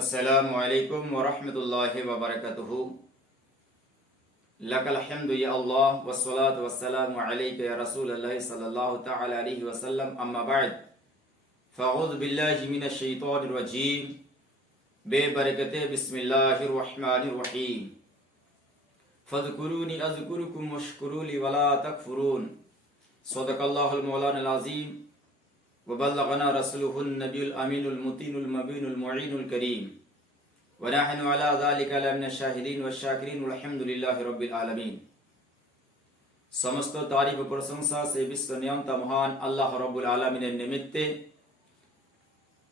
আসসালামু আলাইকুম ওয়া রাহমাতুল্লাহি ওয়া বারাকাতুহু। লাকাল হামদু ইয়া আল্লাহ ওয়াস সালাতু ওয়াস সালামু আলাইকা ইয়া রাসূলুল্লাহ সাল্লাল্লাহু তাআলা আলাইহি ওয়া সাল্লাম, আম্মা বা'দ। ফাআউযু বিল্লাহি মিনাশ শাইতানির রাজীম। বেবারাকাতে বিসমিল্লাহির রহমানির রহিম। ফাযকুরুনি আযকুরুকুম ওয়াশকুরুলি ওয়া লা তাকফুরুন। সাদাকাল্লাহুল মাওলানাল আযীম ওয়া বাল্লাগানা রাসূলুহুন নাবিয়ুল আমিনুল মুতিনুল মুবিনুল মুঈনুল কারীম ওয়া নাহনু আলা যালিকা লামিনাশ শাহিদিন ওয়াশ শাকিরিন আলহামদুলিল্লাহি রাব্বিল আলামিন। সমস্ত তারিফ ও প্রশংসা সেই বিশ্ব নিয়ন্তা মহান আল্লাহ রাব্বুল আলামিনের নিমিত্তে,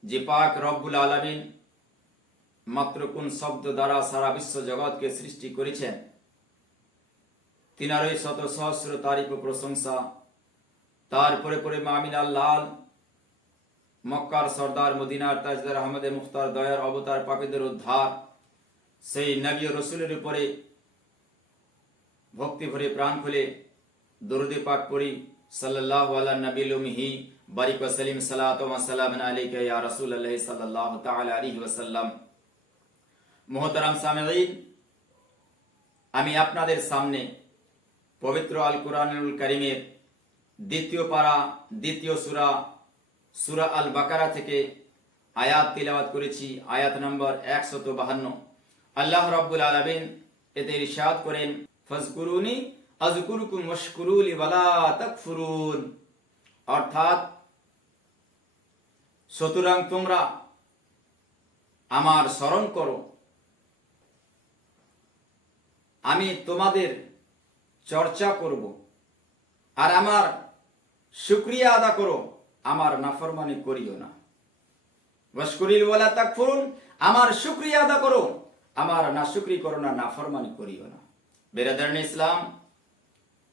যে পাক রব্বুল আলামিন মাত্র কোন শব্দ দ্বারা সারা বিশ্ব জগৎকে সৃষ্টি করেছেন, তিনারই শত সহস্র তারিফ ও প্রশংসা। তারপরে পরে মামিনাল লাল, মক্কার সর্দার, মদিনার তাজদার, আহমদে মুখতার, দয়ার অবতার, পাপীদের উদ্ধার, সেই নবী ও রাসূলের উপরে ভক্তি ভরে প্রাণ খুলে দরুদে পাক পড়ি। সাল্লাল্লাহু আলা নবিল উম্মি বারিক ওয়া সাল্লিম সালাতু ওয়া সালামুন আলাইকা ইয়া রাসূলুল্লাহ সাল্লাল্লাহু তাআলা আলাইহি ওয়া সাল্লাম। মুহতারাম সামিঈন, আমি আপনাদের সামনে পবিত্র আল কুরআনুল কারীমের দ্বিতীয় পারা, দ্বিতীয় সূরা, সূরা আল বাকারা থেকে আয়াত তিলাওয়াত করেছি, আয়াত নম্বর 152। আল্লাহ রাব্বুল আলামিন এতে ইরশাদ করেন, ফাজকুরুনি আযকুরুকুম ওয়াশকুরুলি ওয়া লা তাকফুরুন। অর্থাৎ, সুতরাং তোমরা আমার স্মরণ করো, আমি তোমাদের চর্চা করব, আর আমার শুকরিয়া আদা করো, আমার নাফরমানি করিও না। ওয়াশকুরিল ওয়া লা তাকফুরুন, আমার শুকরিয়া আদা করো, আমার নাশুকরি করো না, নাফরমানি করিও না। বেরাদারনে ইসলাম,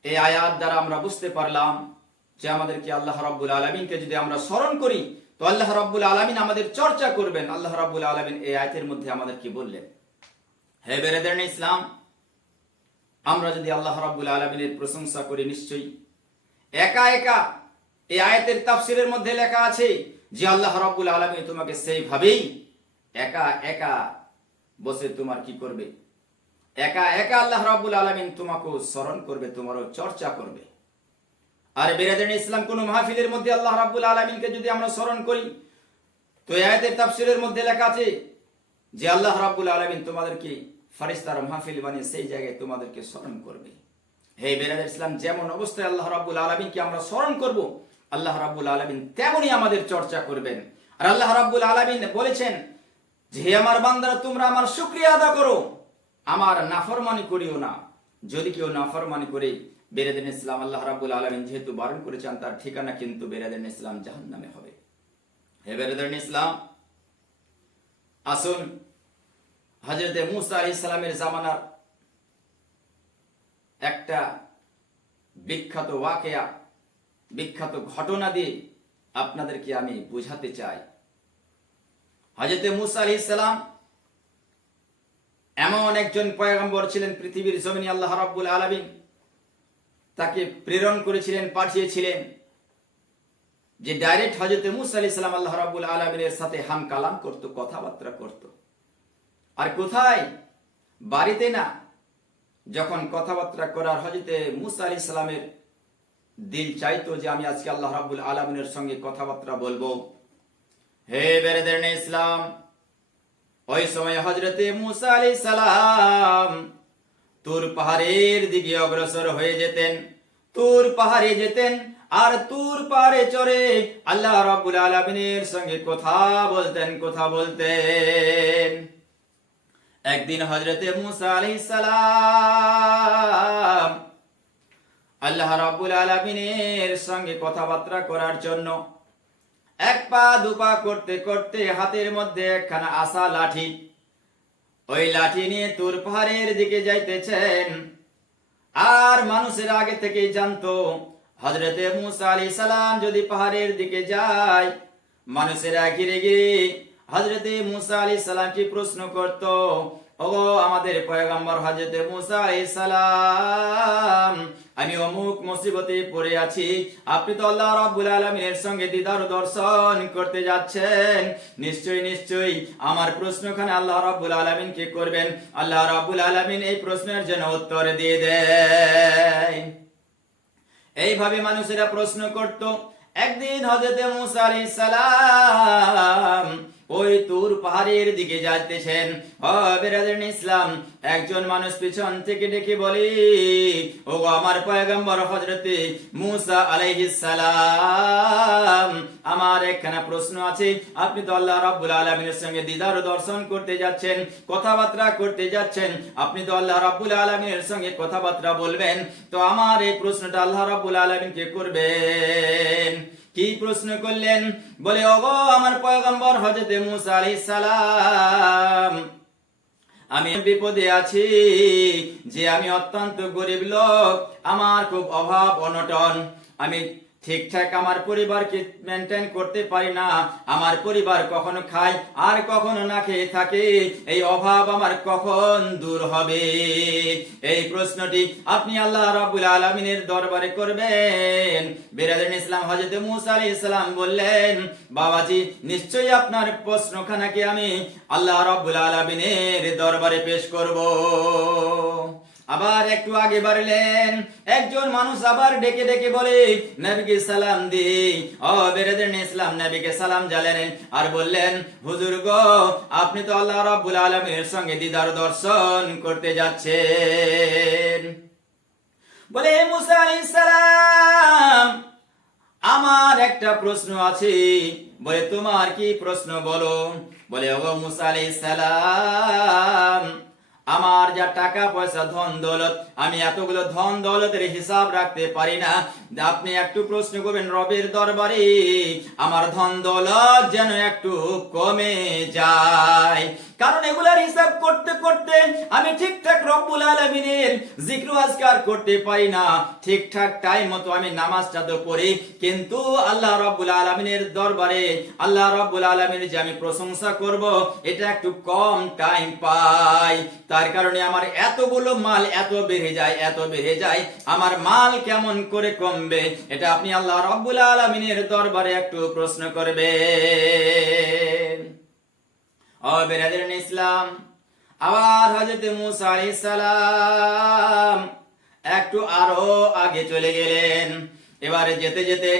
এই আয়াত দ্বারা আমরা বুঝতে পারলাম যে আমাদেরকে আল্লাহ রাব্বুল আলামিনকে যদি আমরা স্মরণ করি, তো আল্লাহ রাব্বুল আলামিন আমাদের চর্চা করবেন। আল্লাহ রাব্বুল আলামিন এই আয়াতের মধ্যে আমাদের কি বললেন? হে বেরাদারনে ইসলাম, আমরা যদি আল্লাহ রাব্বুল আলামিনের প্রশংসা করি, নিশ্চয়ই একা একা এই আয়াতের তাফসীরের মধ্যে লেখা আছে যে আল্লাহ রাব্বুল আলামিন তোমাকে সেইভাবেই একা একা বসে তোমার কি করবে, একা একা আল্লাহ রাব্বুল আলামিন তোমাকে স্মরণ করবে, তোমারও চর্চা করবে। আর বেরাদারনে ইসলাম, কোন মাহফিলের মধ্যে আল্লাহ রাব্বুল আলামিনকে যদি আমরা স্মরণ করি, তো এই আয়াতের তাফসীরের মধ্যে লেখা আছে যে আল্লাহ রাব্বুল আলামিন তোমাদেরকে ফেরেশতার মাহফিল বানিয়ে সেই জায়গায় তোমাদেরকে স্মরণ করবে। হে বেরাদার ইসলাম, যেমন অবস্থায় আল্লাহ রাব্বুল আলামিনকে আমরা স্মরণ করব, আল্লাহ রাব্বুল আলামিন তেমনই আমাদের চর্চা করবেন। আর আল্লাহ রাব্বুল আলামিন বলেছেন যে হে আমার বান্দারা, তোমরা আমার শুকরিয়া আদা করো, আমার নাফরমানি করিও না। যদি কেউ নাফরমানি করে, বেরাদার ইসলাম, আল্লাহ রাব্বুল আলামিন যেহেতু বারণ করেছেন, তার ঠিকানা কিন্তু বেরাদার ইসলাম জাহান্নামে হবে। হে বেরাদার ইসলাম, আসুন হযরতে মুসা আলাইহিস সালামের জামানার একটা বিখ্যাত ওয়াকিয়া, বিখ্যাত ঘটনা দিয়ে আপনাদেরকে আমি বোঝাতে চাই। হযরতে মুসা আলাইহিস সালাম এমন একজন পয়গম্বর ছিলেন, পৃথিবীর জমিনে আল্লাহ রাব্বুল আলামিন তাকে প্রেরণ করেছিলেন, পাঠিয়েছিলেন, যে ডাইরেক্ট হযরতে মুসা আলাইহিস সালাম আল্লাহ রাব্বুল আলামিনের সাথে হাম কালাম করত, কথাবার্তা করত। আর কোথায়? বাড়িতে না। যখন কথাবার্তা করার হযরতে মুসা আলাইহিস সালামের দিল চাইতো যে আমি আজকে আল্লাহ রাব্বুল আলামিনের সঙ্গে কথাবার্তা বলবো। হে বেরাদারনে ইসলাম, ওই সময় হযরতে মুসা আলাইহিস সালাম তুর পাহাড়ের দিকে অগ্রসর হয়ে যেতেন, তুর পাহাড়ে যেতেন, আর তুর পাহাড়ে চড়ে আল্লাহ রাব্বুল আলামিনের সঙ্গে কথা বলতেন। একদিন হযরতে মুসা আলাইহিস সালাম আল্লাহ রাব্বুল আলামিনের সঙ্গে কথাবার্তা করার জন্য এক পা দুপা করতে করতে হাতের মধ্যে একখানা আসা লাঠি, ওই লাঠি নিয়ে তুর পাহাড়ের দিকে যাইতেছেন। আর মানুষের আগে থেকেই জানতো হযরতে মুসা আলাইহিস সালাম যদি পাহাড়ের দিকে যায়, মানুষেরা ঘিরে ঘিরে হযরতে মুসা আলাইহিস সালামকে প্রশ্ন করত, ও ওগো আমাদের পয়গম্বর হযরত মুসা আলাইহিস সালাম, আমি অমুক মুসিবতে পড়ে আছি, আপনি তো আল্লাহ রাব্বুল আলামিনের সঙ্গে দিদার দর্শন করতে যাচ্ছেন, নিশ্চয়ই আমার প্রশ্নখানে আল্লাহ রাব্বুল আলামিনকে করবেন, আল্লাহ রাব্বুল আলামিন এই প্রশ্নের জন্য উত্তর দিয়ে দেন। এইভাবে মানুষেরা প্রশ্ন করত। একদিন হযরত মুসা আলাইহিস সালাম ওই তুর পাহাড়ের দিকে যাইতেছেন। বিরাদরিন ইসলাম, একজন মানুষ পিছন থেকে ডেকে বলে, ও আমার পয়গম্বর হযরত মুসা আলাইহিস সালাম, আমার একখানা প্রশ্ন আছে, আপনি তো আল্লাহ রাব্বুল আলামিনের সঙ্গে দিদার দর্শন করতে যাচ্ছেন, কথাবার্তা করতে যাচ্ছেন, আপনি তো আল্লাহ রাব্বুল আলামিনের সঙ্গে কথাবার্তা বলবেন, তো আমার এই প্রশ্নটা আল্লাহ রাব্বুল আলামিনকে করবেন। কি প্রশ্ন করলেন? বলে, ওগো আমার পয়গম্বর হযরত মুসা আলাইহিস সালাম, আমি বিপদে আছি, যে আমি অত্যন্ত গরিব লোক, আমার খুব অভাব অনটন, আমি ঠিকঠাক আমার পরিবারকে মেনটেন করতে পারি না, আমার পরিবার কখনো খায় আর কখনো না খেয়ে থাকে, এই অভাব আমার কখন দূর হবে? এই প্রশ্নটি আপনি আল্লাহ রাব্বুল আলামিনের দরবারে করবেন। বিরাদরিন ইসলাম, হযরত মুসা আলাইহিস সালাম বললেন, বাবাজি, নিশ্চয়ই আপনার প্রশ্নখানাকে আমি আল্লাহ রাব্বুল আলামিনের দরবারে পেশ করব। আবার একটু আগে বাড়লেন, একজন মানুষ আবার ডেকে ডেকে বলে, নবীকে সালাম দি। বিরাদরিন ইসলাম নবীকে সালাম জানালেন আর বললেন, হুজুর গো, আপনি তো আল্লাহ রাব্বুল আলামিনের সঙ্গে দিদার দর্শন করতে যাচ্ছেন। বলে, মুসা আলাইহিস সালাম, আমার একটা প্রশ্ন আছে। বলে, তোমার কি প্রশ্ন বলো? বলে, ও মুসা আলাইহিস সালাম, আমার যা টাকা পয়সা ধন দৌলত, আমি এতগুলো ধন দৌলতের হিসাব রাখতে পারি না, আপনি একটু প্রশ্ন করবেন রবের দরবারে, আমার ধন দৌলত যেন একটু কমে যায়, কারণ এগুলার হিসাব করতে করতে আমি ঠিকঠাক রব্বুল আলামিনের জিক্র আজকার করতে পারি না, ঠিকঠাক টাইম মতো আমি নামাজটা তো পড়ি, কিন্তু আল্লাহ রব্বুল আলামিনের দরবারে আল্লাহ রব্বুল আলামিনের যে আমি প্রশংসা করব, এটা একটু কম টাইম পাই, তার কারণে আমার এতগুলো মাল এত বেড়ে যায়, আমার মাল কেমন করে কমবে, এটা আপনি আল্লাহ রাব্বুল আলামিনের দরবারে একটু প্রশ্ন করবেন। বিরাদরিন ইসলাম, আবার হযরত মুসা আলাইহিস সালাম একটু আরো আগে চলে গেলেন। এবারে যেতে যেতে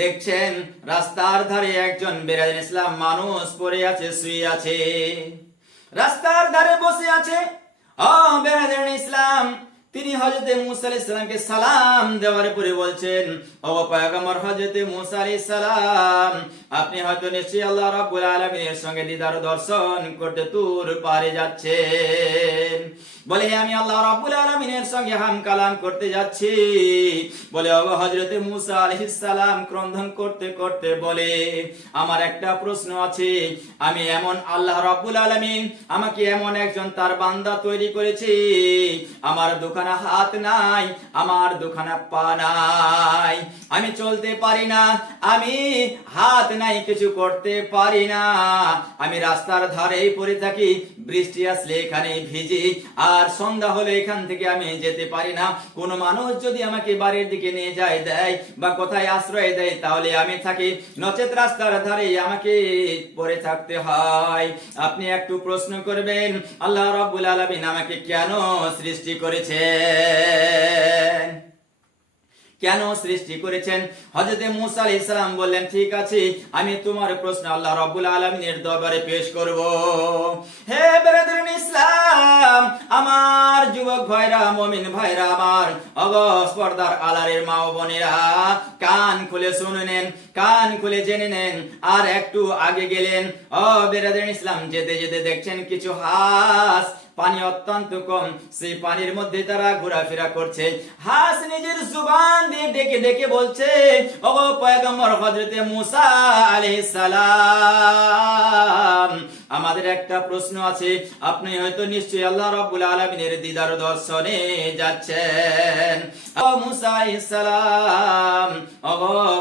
দেখছেন রাস্তার ধারে একজন বিরাদরিন ইসলাম মানুষ পড়ে আছে, শুয়ে আছে, রাস্তার ধারে বসে আছে। বিরাদরিন ইসলাম, তিনি হযরত মুসা আলাইহিস সালামকে সালাম দেওয়ার পরে বলছেন, ও পয়গম্বর হযরত মুসা আলাইহিস সালাম, আপনি হয়তো নিশ্চয়ই আল্লাহ রাব্বুল আলামিনের সঙ্গে দিদার দর্শন করতে তুর পারে যাচ্ছেন। বলে, আমি আল্লাহ রাব্বুল আলামিনের সঙ্গে হাম কালাম করতে যাচ্ছি। বলে, ও হযরত মুসা আলাইহিস সালাম ক্রন্দন করতে করতে বলে, আমার একটা প্রশ্ন আছে, আমি এমন আল্লাহ রাব্বুল আলামিন আমাকে এমন একজন তার বান্দা তৈরি করেছে, আমার দুখানা হাত নাই, আমার দুখানা পা নাই, আমি চলতে পারি না, আমি হাত নাই, কিছু করতে পারি না, আমি রাস্তার ধারেই পড়ে থাকি, বৃষ্টি আসলে এখানে ভিজি, আর সন্ধ্যা হলে এখান থেকে আমি যেতে পারি না, কোন মানুষ যদি আমাকে বাড়ির দিকে নিয়ে যায় দেয় বা কোথায় আশ্রয় দেয় তাহলে আমি থাকি, নচেত রাস্তার ধারে আমাকে পড়ে থাকতে হয়। আপনি একটু প্রশ্ন করবেন, আল্লাহ রাব্বুল আলামিন আমাকে কেন সৃষ্টি করেছেন, কেন সৃষ্টি করেছেন? হযরত মুসা আলাইহিস সালাম বললেন, ঠিক আছে, আমি তোমার প্রশ্ন আল্লাহ রাব্বুল আলামিনের দরবারে পেশ করব। হে বিরাদরিন ইসলাম, আমার যুবক ভাইরা, মুমিন ভাইরা আমার, পর্দার আলারের মা ও বোনেরা, কান খুলে শুনে নেন, কান খুলে জেনে নেন। আর একটু আগে গেলেন, বিরাদরিন ইসলাম, যেতে যেতে দেখছেন কিছু হাঁস, পানি অত্যন্ত কম, সেই পানির মধ্যে তারা ঘোরাফেরা করছে, হাঁস নিজের জুবান দিয়ে ডেকে ডেকে বলছে, ও পয়গম্বর হযরত মুসা আলাইহিস সালাম, আমাদের একটা প্রশ্ন আছে, আপনি হয়তো নিশ্চয়ই আল্লাহ রাব্বুল আলামিনের দিদার দর্শন শনে যাচ্ছেন। ও মুসা আলাইহিস সালাম, ও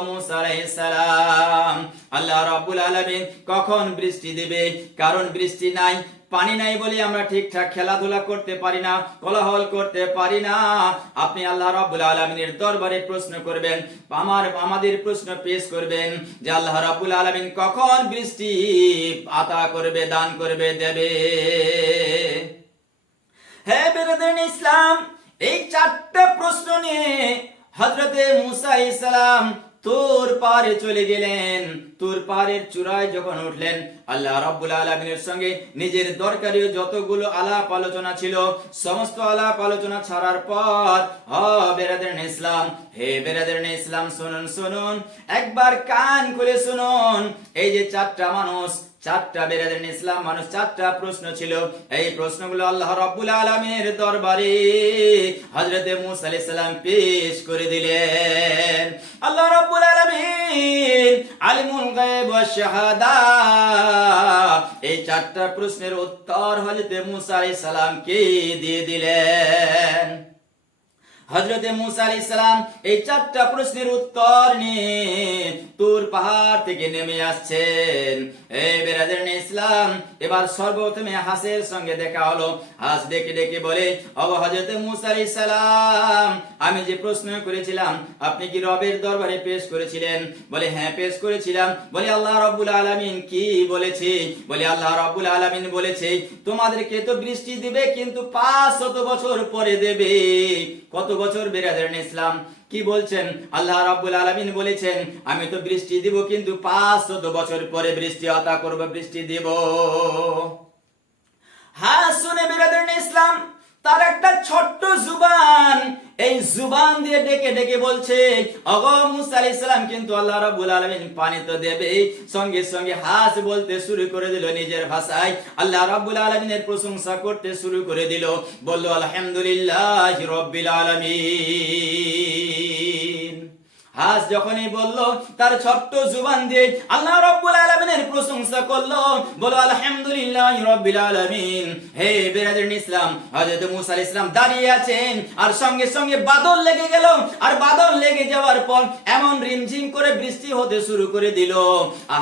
মুসা আলাইহিস সালাম, আল্লাহ রাব্বুল আলামিন কখন বৃষ্টি দেবে? কারণ বৃষ্টি নাই, পানি নাই বলে আমরা ঠিকঠাক খেলাধুলা করতে পারি না, কোলাহল করতে পারি না। আপনি আল্লাহ রাব্বুল আলামিনের দরবারে প্রশ্ন করবেন, আমাদের প্রশ্ন পেশ করবেন যে আল্লাহ রাব্বুল আলামিন কখন বৃষ্টি আতা করবে, দান করবে, দেবে। হে বেরাদার ইসলাম, এই চারটা প্রশ্ন নিয়ে হযরতে মুসা আলাইহিস সালাম তুর পাহাড়ে চলে গেলেন। তুর পাহাড়ের চূড়ায় যখন উঠলেন, আল্লাহ রাব্বুল আলামিনের সঙ্গে নিজের দরকারি যতগুলো আলাপ আলোচনা ছিল সমস্ত আলাপ আলোচনা ছাড়ার পর, বেরাদার ইসলাম, হে বেরাদার ইসলাম, শুনুন শুনুন, একবার কান খুলে শুনুন। এই যে চারটা মানুষ, চারটা বেরাদার ইসলাম মানুষ, চারটা প্রশ্ন ছিল। এই প্রশ্নগুলো আল্লাহ রাব্বুল আলামিনের দরবারে হযরতে মুসা আলাইহিস সালাম পেশ করে দিলেন। আল্লাহ রাব্বুল আলামিন আলিমুল গায়ব ওয়াশ শাহাদা এই চারটা প্রশ্নের উত্তর হযরতে মুসা আলাইহিস সালামকে দিয়ে দিলেন। হযরতে মুসা আলাইহিস সালাম এই চারটা প্রশ্নের উত্তর নিয়ে তুর পাহাড় থেকে নেমে আসছেন। এই বেরাদার ইসলাম, এবার সর্বপ্রথমে হাসের সঙ্গে দেখা হলো। হাস ডেকে ডেকে বলে, ও হযরতে মুসা আলাইহিস সালাম, আমি যে প্রশ্ন করেছিলাম আপনি কি রবের দরবারে পেশ করেছিলেন? বলে হ্যাঁ পেশ করেছিলাম। বলে আল্লাহ রাব্বুল আলামিন কি বলেছে? বলে আল্লাহ রাব্বুল আলামিন বলেছে তোমাদেরকে তো বৃষ্টি দিবে, কিন্তু 500 বছর পরে দেবে। কত বছর বেরাদার ইসলাম? কি বলছেন? আল্লাহ রাব্বুল আলামিন বলেছেন আমি তো বৃষ্টি দিব, কিন্তু 500 বছর পরে বৃষ্টি আতা করব, বৃষ্টি দিব। হ্যাঁ, শুনে বেরাদার ইসলাম, তার একটা ছোট্ট জুবান, এই জুবান দিয়ে ডেকে ডেকে বলছে, ওগো মুসা আলাইহিস সালাম, কিন্তু আল্লাহ রাব্বুল আলামিন পানি তো দেবে। সঙ্গে সঙ্গে হাস বলতে শুরু করে দিল নিজের ভাষায়, আল্লাহ রাব্বুল আলামিনের প্রশংসা করতে শুরু করে দিল। বলল আলহামদুলিল্লাহি রাব্বিল আলামিন। হাস যখনই বলল, তার ছোট্ট জুবান দিয়ে আল্লাহ রাব্বুল আলামিনের প্রশংসা করলো, বলো আলহামদুলিল্লাহি রাব্বিল আলামিন। হে বেরাদার ইসলাম, হযরত মুসা আলাইহিস সালাম দাঁড়িয়ে আছেন, আর সঙ্গে সঙ্গে বাদল লেগে গেল। আর বাদল লেগে যাওয়ার পর এমন রিমঝিম করে বৃষ্টি হতে শুরু করে দিল।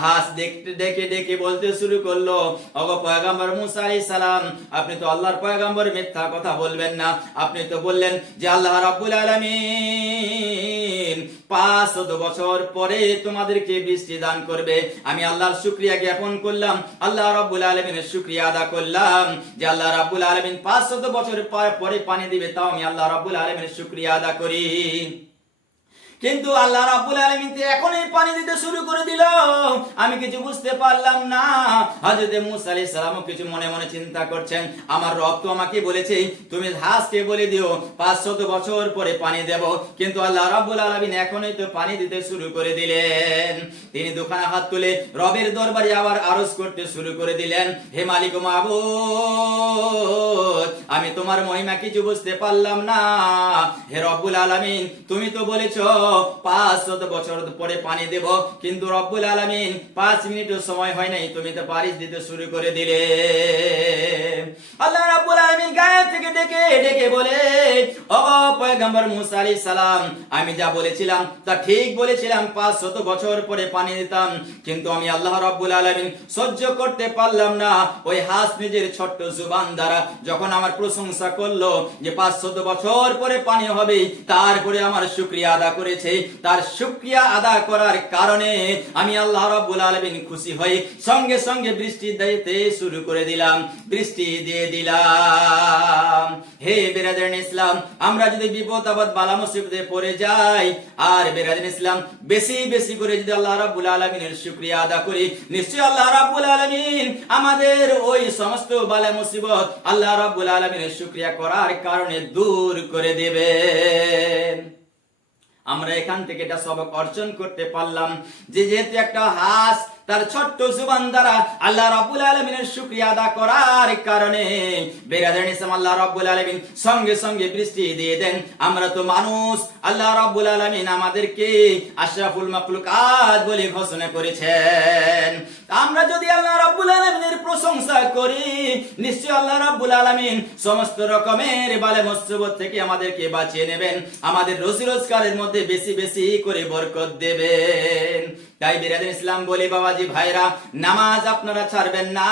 হাস দেখতে ডেকে ডেকে বলতে শুরু করলো, ওগো পয়গম্বর মুসা আলাইহিস সালাম, আপনি তো আল্লাহর পয়গম্বর, মিথ্যা কথা বলবেন না। আপনি তো বললেন যে আল্লাহ রাব্বুল আলামিন 500 বছর পরে তোমাদেরকে বৃষ্টি দান করবে। আমি আল্লাহর শুকরিয়া জ্ঞাপন করলাম, আল্লাহ রাব্বুল আলামিনের শুকরিয়া আদা করলাম যে আল্লাহ রাব্বুল আলামিন 500 বছর পরে পানি দিবে, তাও আমি আল্লাহ রাব্বুল আলামিনের শুকরিয়া আদা করি। কিন্তু আল্লাহ রাব্বুল আলামিন তো এখনই পানি দিতে শুরু করে দিল, আমি কিছু বুঝতে পারলাম না। হযরতে মুসা আলাইহিস সালামও কিছু মনে মনে চিন্তা করছেন, আমার রব তো আমাকে বলেছে তুমি হাসকে বলে দিও 500 বছর পরে পানি দেব, কিন্তু আল্লাহ রাব্বুল আলামিন এখনই তো পানি দিতে শুরু করে দিলেন। তিনি দুখানা হাত তুলে রবের দরবারে আবার আরজ করতে শুরু করে দিলেন, হে মালিক ও মাবুদ, আমি তোমার মহিমা কিছু বুঝতে পারলাম না। হে রব্বুল আলামিন, তুমি তো বলেছো 500 বছর পরে পানি দেব, কিন্তু রব্বুল আলামিন 5 মিনিটও সময় হয় নাই, তুমি তো বারিশ দিতে শুরু করে দিলে। আল্লাহ রাব্বুল আলামিন গায়েব থেকে ডেকে ডেকে বলে, ও পয়গম্বর মুসা আলাইহিস সালাম, আমি যা বলেছিলাম তা ঠিক বলেছিলাম, 500 বছর পরে পানি দিতাম, কিন্তু আমি আল্লাহ রাব্বুল আলামিন সহ্য করতে পারলাম না। ওই হাস নিজের ছোট্ট জুবান দ্বারা যখন আমার প্রশংসা করলো যে 500 বছর পরে পানি হবে, তারপরে আমার শুকরিয়া আদা করেছে, তার শুকরিয়া আদা করার কারণে আমি আল্লাহ রাব্বুল আলামিন খুশি হয়ে সঙ্গে সঙ্গে বৃষ্টি দিতে শুরু করে দিলাম, বৃষ্টি দিয়ে দিলাম। হে বেরাদার ইসলাম, আমরা যদি বিপদ আপদ বালা মুসিবতে পড়ে যাই, আর বেরাদার ইসলাম বেশি বেশি করে যদি আল্লাহ রাব্বুল আলামিনের শুকরিয়া আদা করি, নিশ্চয়ই আল্লাহ রাব্বুল আলামিন আমাদের ওই সমস্ত বালা মুসিবত আল্লাহ রাব্বুল আলামিনের শুকরিয়া করার কারণে দূর করে দেবেন। আমরা এখান থেকে এটা সবক অর্জন করতে পারলাম যে যেহেতু একটা হাঁস তার ছোট্ট জুবান দ্বারা আল্লাহ রাব্বুল আলামিনের শুকরিয়া আদা করার কারণে বেরাদার ইসলাম আল্লাহ রাব্বুল আলামিন সঙ্গে সঙ্গে বৃষ্টি দিয়ে দেন। আমরা তো মানুষ, আল্লাহ রাব্বুল আলামিন আমাদেরকে আশরাফুল মাখলুকাত বলে ঘোষণা করেছেন। আমরা যদি আল্লাহ রাব্বুল আলামিনের প্রশংসা করি, নিশ্চয় আল্লাহ রাব্বুল আলামিন সমস্ত রকমের বালা মুসিবত থেকে আমাদেরকে বাঁচিয়ে নেবেন, আমাদের রুজি রোজগারের মধ্যে বেশি বেশি করে বরকত দেবেন। তাই বিরাদিন ইসলাম বলি বাবাজি ভাইরা, নামাজ আপনারা ছাড়বেন না।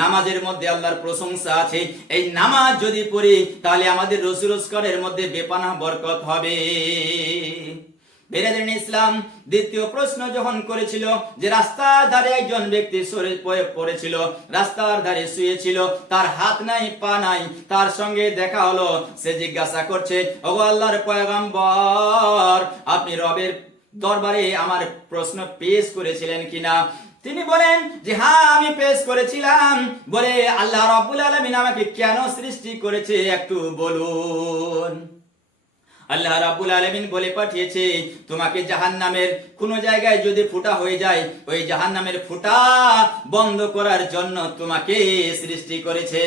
নামাজের মধ্যে আল্লাহর প্রশংসা আছে। এই নামাজ যদি পড়ি তাহলে আমাদের রুজি রোজগারের মধ্যে বেপানাহ বরকত হবে। বিরাদিন ইসলাম দ্বিতীয় প্রশ্ন যখন করেছিল যে রাস্তার ধারে একজন ব্যক্তি পড়েছিল, রাস্তার ধারে শুয়েছিল, তার হাত নাই পা নাই, তার সঙ্গে দেখা হলো। সে জিজ্ঞাসা করছে, ওগো আল্লাহর পয়গম্বর, আপনি রবের দরবারে আমার প্রশ্ন পেশ করেছিলেন কিনা? তিনি বলেন যে হ্যাঁ, আমি পেশ করেছিলাম। বলে, আল্লাহ রাব্বুল আলামিন আমাকে কেন সৃষ্টি করেছে একটু বলুন। আল্লাহ রাব্বুল আলামিন বলে পাঠিয়েছে, তোমাকে জাহান্নামের কোন জায়গায় যদি ফুটা হয়ে যায়, ওই জাহান্নামের ফুটা বন্ধ করার জন্য তোমাকে সৃষ্টি করেছে।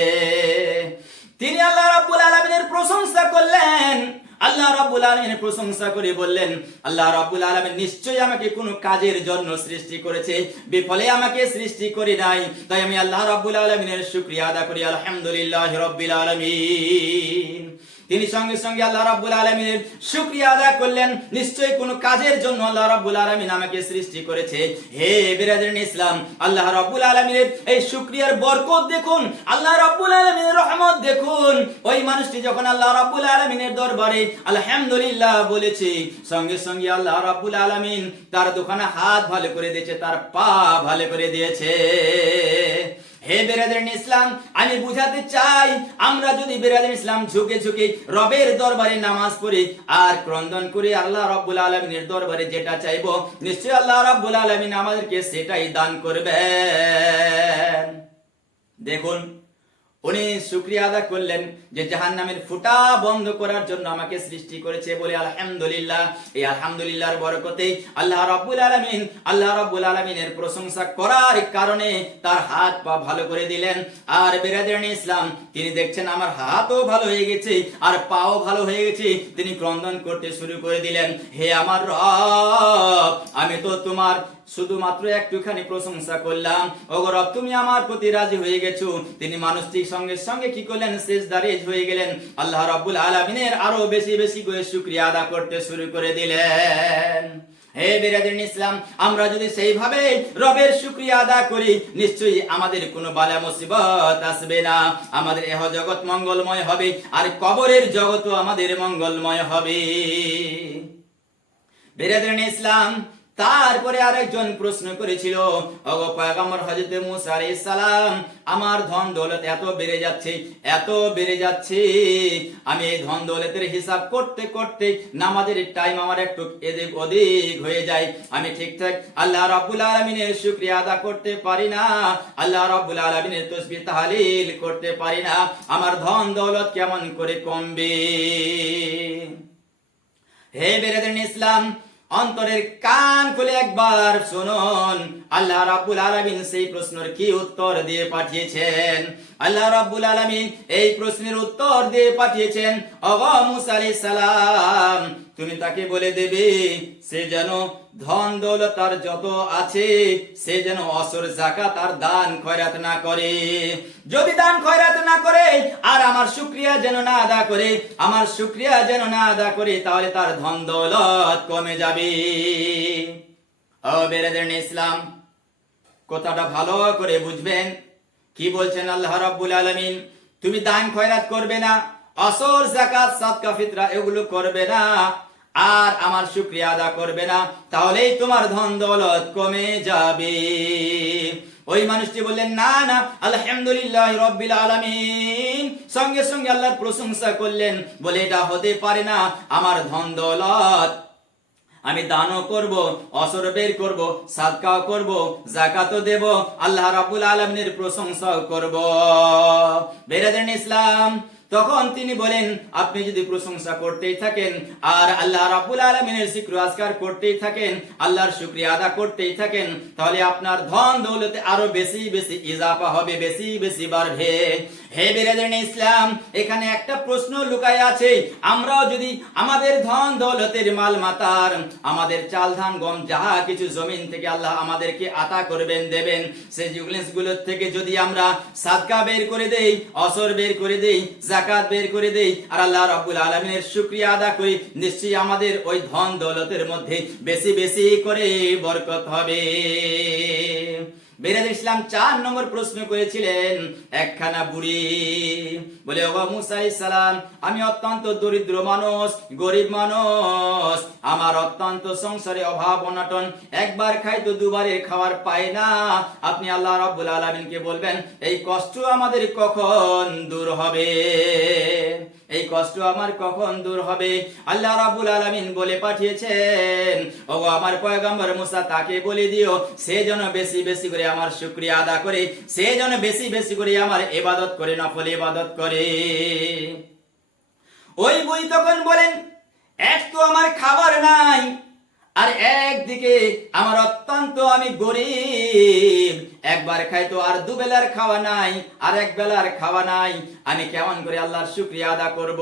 তিনি আল্লাহ রাব্বুল আলামিনের প্রশংসা করলেন। আল্লাহ রাব্বুল আলামিনের প্রশংসা করে বললেন, আল্লাহ রাব্বুল আলামিন নিশ্চয়ই আমাকে কোনো কাজের জন্য সৃষ্টি করেছে, বিফলে আমাকে সৃষ্টি করে নাই। তাই আমি আল্লাহ রাব্বুল আলামিনের শুকরিয়া আদা করি, আলহামদুলিল্লাহি রাব্বিল আলামিন। তিনি সঙ্গে সঙ্গে আল্লাহ রাব্বুল আলামিনের শুকরিয়া আদা করলেন, নিশ্চয়ই কোনো কাজের জন্য আল্লাহ রাব্বুল আলামিন আমাকে সৃষ্টি করেছে। হে বিরাদরিন ইসলাম, আল্লাহ রাব্বুল আলামিনের এই শুকরিয়ার বরকত দেখুন, আল্লাহ রাব্বুল আলামিনের রহমত দেখুন। ওই মানুষটি যখন আল্লাহ রাব্বুল আলামিনের দরবারে আলহামদুলিল্লাহ বলেছে, সঙ্গে সঙ্গে আল্লাহ রাব্বুল আলামিন তার দুখানা হাত ভালো করে দিয়েছে, তার পা ভালো করে দিয়েছে। হে বিরাদরিন ইসলাম, আমি বুঝাতে চাই, আমরা যদি বিরাদরিন ইসলাম ঝুঁকে ঝুঁকে রবের দরবারে নামাজ পড়ি আর ক্রন্দন করে আল্লাহ রাব্বুল আলামিনের দরবারে যেটা চাইবো, নিশ্চয়ই আল্লাহ রাব্বুল আলামিন আমাদেরকে সেটাই দান করবেন। দেখুন, উনি শুকরিয়া আদা করলেন যে জাহান্নামের ফুটা বন্ধ করার জন্য আমাকে সৃষ্টি করেছে বলে আলহামদুলিল্লাহ। এই আলহামদুলিল্লাহর বরকতে আল্লাহ রাব্বুল আলামিনের প্রশংসা করার কারণে তার হাত পা ভালো করে দিলেন। আর বিরাদরিন ইসলাম, তিনি দেখছেন আমার হাতও ভালো হয়ে গেছে আর পাও ভালো হয়ে গেছে। তিনি ক্রন্দন করতে শুরু করে দিলেন, হে আমার রব, আমি তো তোমার শুধুমাত্র একটুখানি প্রশংসা করলাম, ওগো রব, তুমি আমার প্রতি রাজি হয়ে গেছো। তিনি মানুষটি সঙ্গে সঙ্গে কি করলেন, সিজদারে হয়ে গেলেন, আল্লাহ রাব্বুল আলামিনের আরো বেশি বেশি করে শুকরিয়া আদা করতে শুরু করে দিলেন। হে বিরাদরিন ইসলাম, আমরা যদি সেইভাবে রবের শুকরিয়া আদা করি, নিশ্চয়ই আমাদের কোনো বালা মুসিবত আসবে না, আমাদের এহ জগৎ মঙ্গলময় হবে আর কবরের জগৎও আমাদের মঙ্গলময় হবে। বিরাদরিন ইসলাম, তারপরে আরেকজন প্রশ্ন করেছিল, ওগো পয়গম্বর হযরত মুসা আলাইহিস সালাম, আমার ধন দৌলত এত বেড়ে যাচ্ছে, এত বেড়ে যাচ্ছে, আমি এই ধন দৌলতের হিসাব করতে করতে নামাজের টাইম আমার একটু এদিক ওদিক হয়ে যায়, আমি ঠিকঠাক আল্লাহ রাব্বুল আলামিনের শুকরিয়া আদা করতে পারি না, আল্লাহ রাব্বুল আলামিনের তাসবিহ তাহলিল করতে পারি না, আমার ধন দৌলত কেমন করে কমবে? হে বিরাদরিন ইসলাম, অন্তরের কান খুলে একবার শুনুন, আল্লাহ রাব্বুল আলামিন সেই প্রশ্নের কি উত্তর দিয়ে পাঠিয়েছেন। আল্লাহ রাব্বুল আলামিন এই প্রশ্নের উত্তর দিয়ে পাঠিয়েছেন, ওগো মুসা আলাইহিস সালাম, তুমি তাকে বলে দেবে সে যেন ধন দৌলত তার যত আছে সে যেন অসর যাকাত আর দান খয়রাত না করে। যদি দান খয়রাত না করে আর আমার শুকরিয়া যেন না আদা করে, আমার শুকরিয়া যেন না আদা করে, তাহলে তার ধন দৌলত কমে যাবে। ও বিরাদরিন ইসলাম, কথাটা ভালো করে বুঝবেন। কি বলছেন আল্লাহ রাব্বুল আলামিন? তুমি দান খয়রাত করবে না, অসর যাকাত সাদকা ফিতরা এগুলো করবে না, আর আমার শুকরিয়া আদা করবে না, তাহলেই তোমার ধন দৌলত কমে যাবে। ওই মানুষটি বললেন, না না, আলহামদুলিল্লাহি রাব্বিল আলামিন, সঙ্গে সঙ্গে আল্লাহর প্রশংসা করলেন, বলে এটা হতে পারে না, আমার ধন দৌলত আমি দানও করব, অসর বের করব, সাদকাও করব, যাকাতও দেব, আল্লাহ রাব্বুল আলামিনের প্রশংসাও করব। বিরাদরিন ইসলাম, তখন তিনি বলেন, আপনি যদি প্রশংসা করতেই থাকেন আর আল্লাহ রাব্বুল আলামিনের যিকর আজকার করতেই থাকেন, আল্লাহর শুকরিয়া আদা করতেই থাকেন, তাহলে আপনার ধন দৌলতে আরো বেশি বেশি ইজাফা হবে, বেশি বেশি বাড়বে। হে বিরাদারিন ইসলাম, এখানে একটা প্রশ্ন লুকায় আছে। আমরাও যদি আমাদের ধন দৌলতের মাল মাতার, আমাদের চাল ধান গম যাহা কিছু জমিন থেকে আল্লাহ আমাদেরকে আতা করবেন, দেবেন, সেই জিনিসগুলোর থেকে যদি আমরা সাদকা বের করে দেই, অসর বের করে দেই, যাকাত বের করে দেই আর আল্লাহ রাব্বুল আলামিনের শুকরিয়া আদা করি, নিশ্চয়ই আমাদের ওই ধন দৌলতের মধ্যে বেশি বেশি করে বরকত হবে। বিরাদার ইসলাম 4 নম্বর প্রশ্ন করেছিলেন একখানা বুড়ি, বলে, ও মুসা আলাইহিস সালাম, আমি অত্যন্ত দরিদ্র মানুষ, গরিব মানুষ, আমার অত্যন্ত সংসারে অভাব অনটন, একবার খাই তো দুবারের খাবার পাই না। আপনি আল্লাহ রাব্বুল আলামিনকে বলবেন, এই কষ্ট আমাদের কখন দূর হবে, এই কষ্ট আমার কখন দূর হবে। আল্লাহ রাব্বুল আলামিন বলে পাঠিয়েছেন, ও আমার পয়গম্বর মুসা, তাকে বলে দিও সে যেন বেশি বেশি করে আমার শুকরিয়া আদা করে, সে যেন বেশি বেশি করে আমার ইবাদত করে, নফল ইবাদত করে। ওই বুড়ি তখন বলেন, এক তো আমার খাবার নাই, আর একদিকে আমার অত্যন্ত আমি গরিব, একবার খাই তো আর দুবেলার খাওয়া নাই, আর এক বেলার খাওয়া নাই, আমি কেমন করে আল্লাহর শুকরিয়া আদা করব?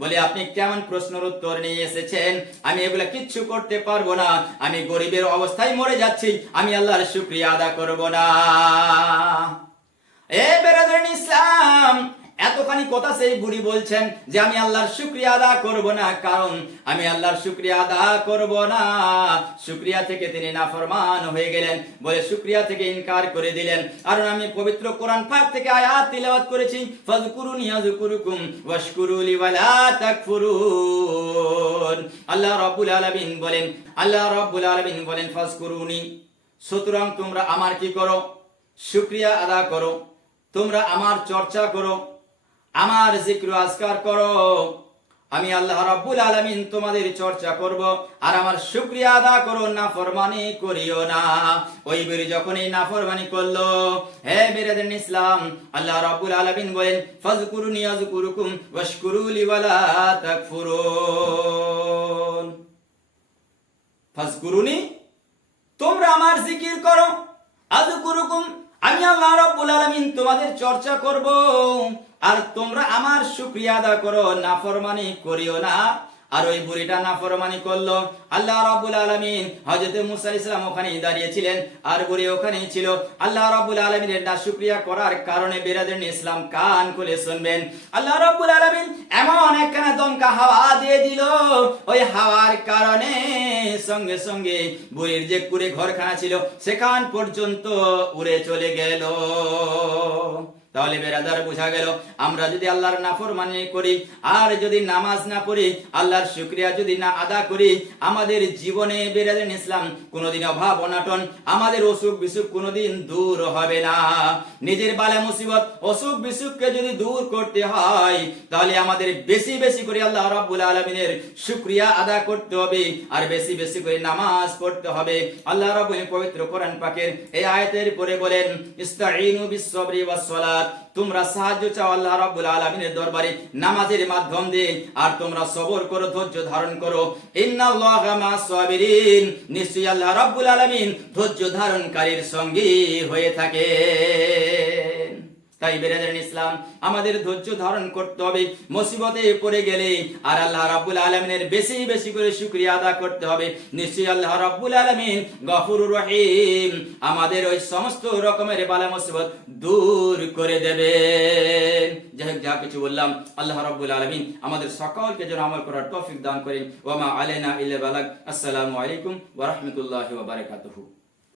বলে, আপনি কেমন প্রশ্নের উত্তর নিয়ে এসেছেন, আমি এগুলা কিচ্ছু করতে পারবো না, আমি গরিবের অবস্থায় মরে যাচ্ছি, আমি আল্লাহর শুকরিয়া আদা করব না। এ বিরাদারিন ইসলাম, এতখানি কথা সেই বুড়ি বলছেন যে আমি আল্লাহর শুকরিয়া আদা করব না, কারণ আমি আল্লাহর শুকরিয়া আদা করব না, শুকরিয়া থেকে তিনি নাফরমান হয়ে গেলেন, বলে শুকরিয়া থেকে ইনকার করে দিলেন। আর আমি পবিত্র কোরআন পাক থেকে আয়াত তিলাওয়াত করেছি, ফাযকুরুনি আযকুরুকুম ওয়াশকুরুলি ওয়ালা তাকফুরুন। আল্লাহ রাব্বুল আলামিন বলেন ফাযকুরুনি, সুতরাং তোমরা আমার কি করো? শুকরিয়া আদা করো, তোমরা আমার চর্চা করো, আমার জিক্র আজকার করো, আমি আল্লাহ রাব্বুল আলামিন তোমাদের চর্চা করব, আর আমার শুকরিয়া আদা করো, নাফরমানি করিও না। ওই বুড়ি যখন এই নাফরমানি করলো, হে বিরাদারিন ইসলাম, আল্লাহ রাব্বুল আলামিন বলেন, ফাযকুরুনি আযকুরুকুম ওয়াশকুরুলি ওয়ালা তাকফুরুন। ফাযকুরুনি, তোমরা আমার জিকির করো, আযকুরুকুম, আমি আল্লাহ রাব্বুল আলামিন তোমাদের চর্চা করব, আর তোমরা আমার শুকরিয়া আদা করো, নাফরমানি করিও না। আর ওই বুড়িটা নাফরমানি করলো। আল্লাহ রাব্বুল আলামিন, হযরত মুসা আলাইহিস সালাম ওখানেই দাঁড়িয়েছিলেন, আর বুড়ি ওখানেই ছিল। আল্লাহ রাব্বুল আলামিনের নাশুকরিয়া করার কারণে বিরাদারিন ইসলাম কান খুলে শুনবেন, আল্লাহ রাব্বুল আলামিন এমন একখানা দমকা হাওয়া দিয়ে দিল, ওই হাওয়ার কারণে সঙ্গে সঙ্গে বুড়ির যে কুড়ে ঘরখানা ছিল সেখান পর্যন্ত উড়ে চলে গেল। তাহলে বেরাদার বোঝা গেল, আমরা যদি আল্লাহর নাফরমানি করি আর যদি নামাজ না পড়ি, আল্লাহর শুকরিয়া যদি না আদা করি, আমাদের জীবনে বেরাদারিন ইসলাম কোনোদিন অভাব অনটন, আমাদের অসুখ বিসুখ কোনোদিন দূর হবে না। নিজের বালা মুসিবত অসুখ বিসুখকে যদি দূর করতে হয়, তাহলে আমাদের বেশি বেশি করে আল্লাহ রাব্বুল আলামিনের শুকরিয়া আদা করতে হবে, আর বেশি বেশি করে নামাজ পড়তে হবে। আল্লাহ রাব্বুল পবিত্র কোরআন পাকের এই আয়াতের পরে বলেন, ইস্তাঈনু বিস-সাবরি ওয়াস-সালাত, তোমরা সাহায্য চাও আল্লাহ রাব্বুল আলামিনের দরবারে নামাজের মাধ্যম দিয়ে, আর তোমরা সবর করো, ধৈর্য ধারণ করো। ইন্নাল্লাহা মা'আস-সাবিরিন, নিশ্চয়ই আল্লাহ রাব্বুল আলামিন ধৈর্য ধারণকারীর সঙ্গী হয়ে থাকে। তাই বিরাদারিন ইসলাম, আমাদের ধৈর্য ধারণ করতে হবে মুসিবতে পড়ে গেলে, আর আল্লাহ রাব্বুল আলামিনের বেশি বেশি করে শুকরিয়া আদা করতে হবে। নিশ্চয়ই আল্লাহ রাব্বুল আলামিন গফুরুর রহিম, আমাদের ওই সমস্ত রকমের বালা মুসিবত দূর করে দেবেন। যাই হোক, যা কিছু বললাম, আল্লাহ রাব্বুল আলামিন আমাদের সকলকে যেন আমল করার তৌফিক দান করেন। ওয়া মা আলাইনা ইল্লা বালাগ। আসসালামু আলাইকুম ওয়া রাহমাতুল্লাহি ওয়া বারাকাতুহু।